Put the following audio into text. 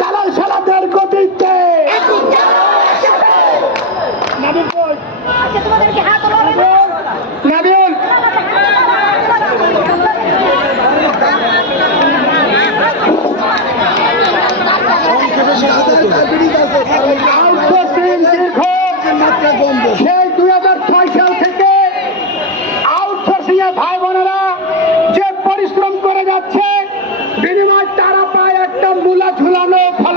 দালাল সালাদের গতিতে। সেই দুই হাজার ছয় সাল থেকে আউটসোর্সিং এ ভাই no, no, no.